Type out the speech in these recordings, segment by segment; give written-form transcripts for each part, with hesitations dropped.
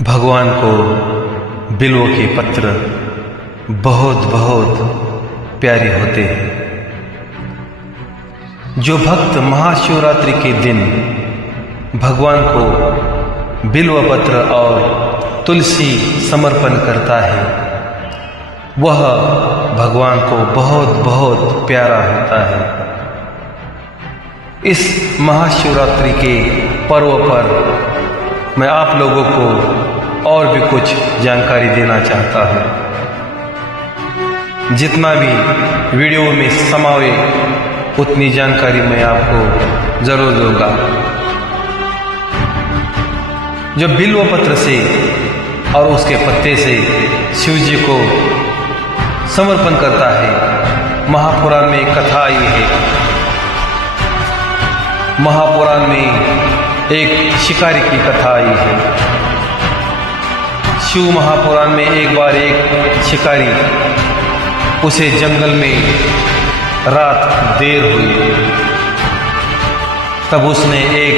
भगवान को बिल्व के पत्र बहुत बहुत प्यारे होते हैं। जो भक्त महाशिवरात्रि के दिन भगवान को बिल्व पत्र और तुलसी समर्पण करता है, वह भगवान को बहुत बहुत प्यारा होता है। इस महाशिवरात्रि के पर्व पर मैं आप लोगों को और भी कुछ जानकारी देना चाहता हूँ। जितना भी वीडियो में समावे उतनी जानकारी मैं आपको जरूर दूंगा। जो बिल्व पत्र से और उसके पत्ते से शिव जी को समर्पण करता है, महापुराण में कथा आई है। महापुराण में एक शिकारी की कथा आई है। शिव महापुराण में एक बार एक शिकारी, उसे जंगल में रात देर हुई, तब उसने एक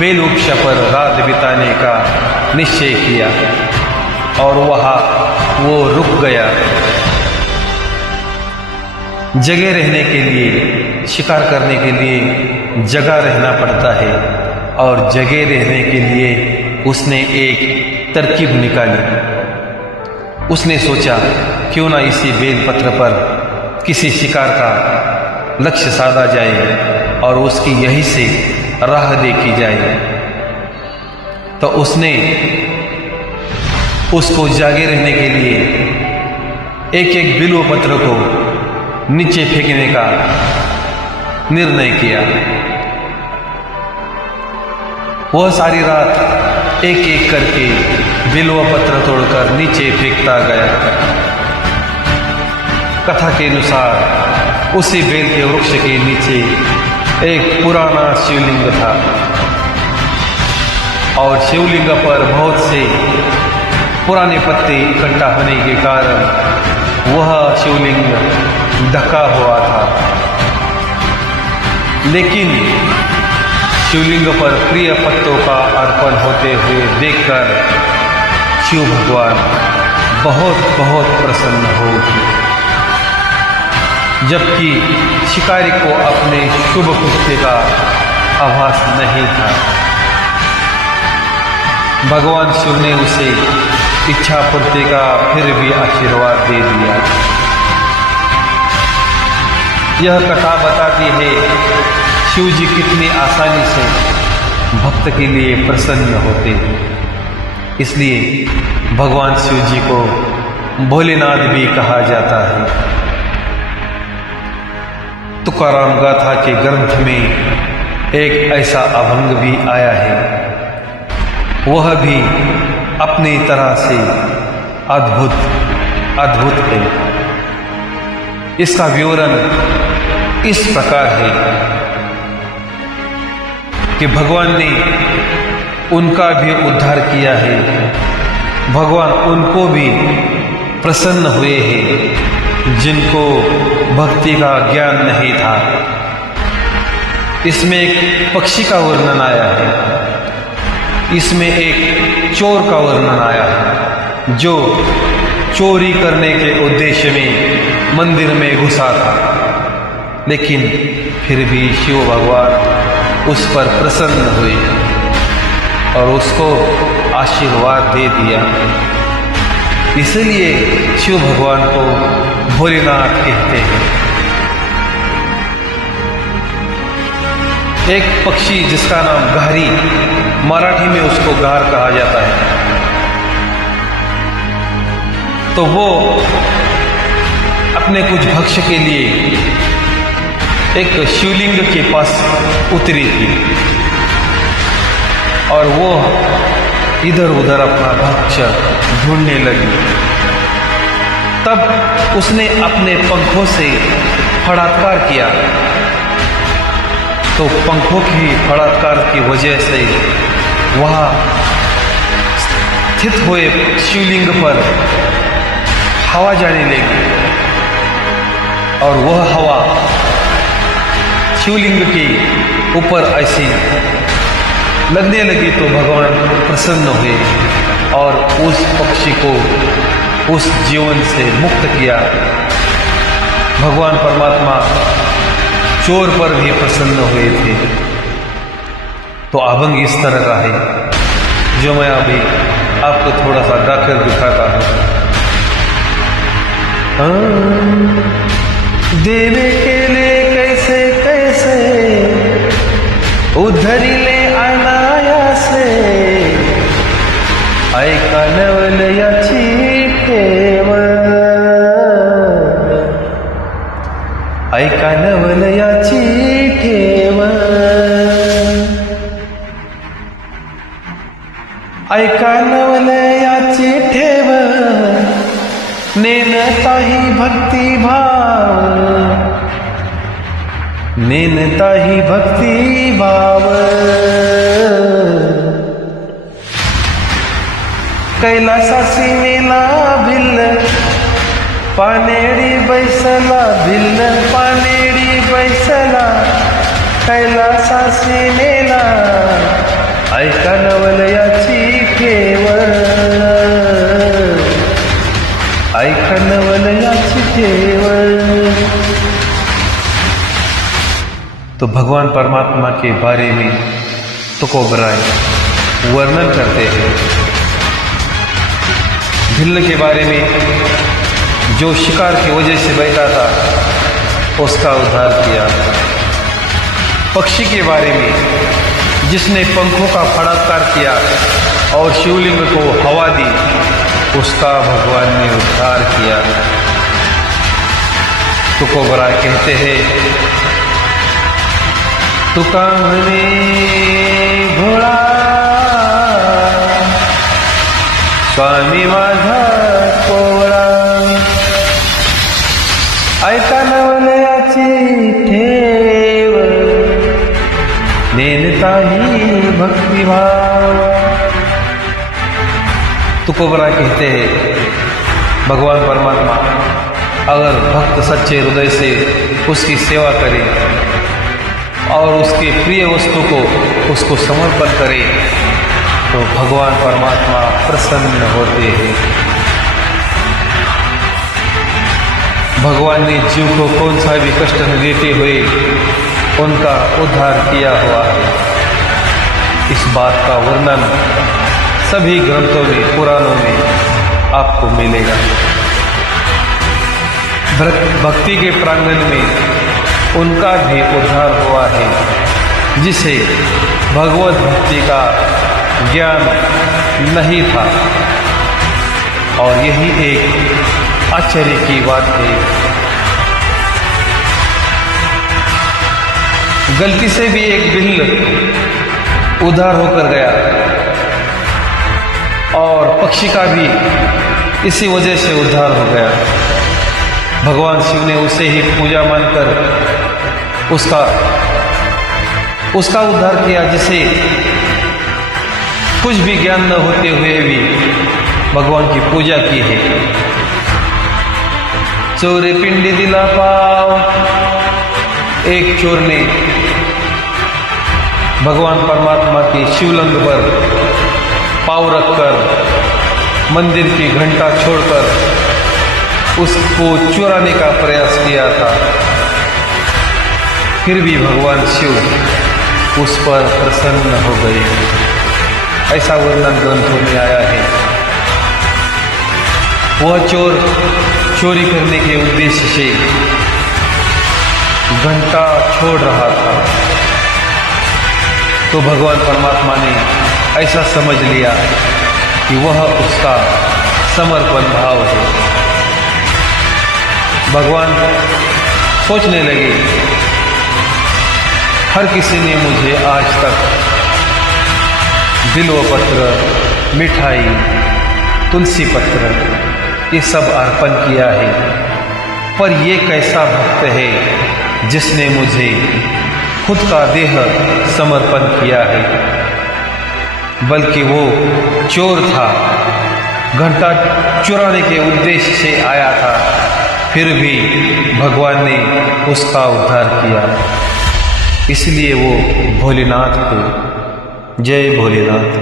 बेल वृक्ष पर रात बिताने का निश्चय किया और वहाँ वो रुक गया। जगह रहने के लिए, शिकार करने के लिए जगह रहना पड़ता है और जगह रहने के लिए उसने एक तरकीब निकाली। उसने सोचा क्यों ना इसी बेलपत्र पर किसी शिकार का लक्ष्य साधा जाए और उसकी यहीं से राह देखी जाए। तो उसने उसको जागे रहने के लिए एक एक बिल्व पत्र को नीचे फेंकने का निर्णय किया। वह सारी रात एक एक करके बिल्व पत्र तोड़कर नीचे फेंकता गया। कथा के अनुसार उसी बेल के वृक्ष के नीचे एक पुराना शिवलिंग था और शिवलिंग पर बहुत से पुराने पत्ते इकट्ठा होने के कारण वह शिवलिंग ढका हुआ था। लेकिन शिवलिंग पर प्रिय पत्तों का अर्पण होते हुए देखकर शिव भगवान बहुत बहुत प्रसन्न हो उठे। जबकि शिकारी को अपने शुभ कृत्य का आभास नहीं था। भगवान शिव ने उसे इच्छा पूर्ति का फिर भी आशीर्वाद दे दिया। यह कथा बताती है शिव जी कितनी आसानी से भक्त के लिए प्रसन्न होते हैं। इसलिए भगवान शिव जी को भोलेनाथ भी कहा जाता है। तुकाराम गाथा के ग्रंथ में एक ऐसा अभंग भी आया है, वह भी अपनी तरह से अद्भुत है। इसका विवरण इस प्रकार है कि भगवान ने उनका भी उद्धार किया है, भगवान उनको भी प्रसन्न हुए हैं जिनको भक्ति का ज्ञान नहीं था। इसमें एक पक्षी का वर्णन आया है, इसमें एक चोर का वर्णन आया है जो चोरी करने के उद्देश्य में मंदिर में घुसा था, लेकिन फिर भी शिव भगवान उस पर प्रसन्न हुए और उसको आशीर्वाद दे दिया। इसलिए शिव भगवान को भोलेनाथ कहते हैं। एक पक्षी जिसका नाम गहरी, मराठी में उसको गार कहा जाता है, तो वो अपने कुछ भक्ष्य के लिए एक शिवलिंग के पास उतरी थी और वो इधर उधर अपना भक्ष्य ढूंढने लगी। तब उसने अपने पंखों से फड़ात्कार किया, तो पंखों की फड़ात्कार की वजह से वहाँ स्थित हुए शिवलिंग पर हवा जाने लगी और वह हवा शिवलिंग के ऊपर ऐसी लगने लगी तो भगवान प्रसन्न हुए और उस पक्षी को उस जीवन से मुक्त किया। भगवान परमात्मा चोर पर भी प्रसन्न हुए थे। तो अभंग इस तरह का है जो मैं अभी आपको थोड़ा सा गाकर दिखाता हूं। देवे के लिए कैसे कैसे उधरी ले अनायासे, ऐका नवलयाची ठेव, ऐका नवलयाची ठेव, ऐका नवलयाची ठेव, नेनताही भक्तिभाव, नेनताही भक्तिभाव, कैलासासी नेला भिल्ल, पानेडी बैसला भिल्ल, पानेडी बैसला, कैलासासी नेला, ऐका नवलयाची ठेव, ऐका नवलयाची ठेव। तो भगवान परमात्मा के बारे में तुकोबराय वर्णन करते हैं। भिल्ल के बारे में जो शिकार की वजह से बैठा था उसका उद्धार किया। पक्षी के बारे में जिसने पंखों का फड़ाकार किया और शिवलिंग को हवा दी उसका भगवान ने उद्धार किया। तुकोबराय कहते हैं, तुका म्हणे भोळा स्वामी माझा कोवळा, ऐका नवलयाची ठेव, नेनताही भक्तिभाव। तुकोबराय कहते हैं, भगवान परमात्मा अगर भक्त सच्चे हृदय से उसकी सेवा करे और उसके प्रिय वस्तु को उसको समर्पण करे तो भगवान परमात्मा प्रसन्न होते हैं। भगवान ने जीव को कौन सा भी कष्ट न देते हुए उनका उद्धार किया हुआ है। इस बात का वर्णन सभी ग्रंथों में, पुराणों में आपको मिलेगा। भक्ति के प्रांगण में उनका भी उद्धार हुआ है जिसे भगवत भक्ति का ज्ञान नहीं था। और यही एक आश्चर्य की बात है। गलती से भी एक बिल्ल उद्धार होकर गया और पक्षी का भी इसी वजह से उद्धार हो गया। भगवान शिव ने उसे ही पूजा मानकर उसका उद्धार किया, जिसे कुछ भी ज्ञान न होते हुए भी भगवान की पूजा की है। चोरे पिंडी दिला पाव, एक चोर ने भगवान परमात्मा के शिवलिंग पर पाव रखकर मंदिर की घंटा छोड़कर उसको चुराने का प्रयास किया था। फिर भी भगवान शिव उस पर प्रसन्न हो गए। ऐसा वर्णन ग्रंथों में आया है। वह चोर चोरी करने के उद्देश्य से घंटा छोड़ रहा था तो भगवान परमात्मा ने ऐसा समझ लिया कि वह उसका समर्पण भाव है। भगवान सोचने लगे, हर किसी ने मुझे आज तक बिल्वपत्र, मिठाई, तुलसी पत्र ये सब अर्पण किया है, पर ये कैसा भक्त है जिसने मुझे खुद का देह समर्पण किया है। बल्कि वो चोर था, घंटा चुराने के उद्देश्य से आया था, फिर भी भगवान ने उसका उद्धार किया। इसलिए वो भोलेनाथ थे। जय भोलेनाथ।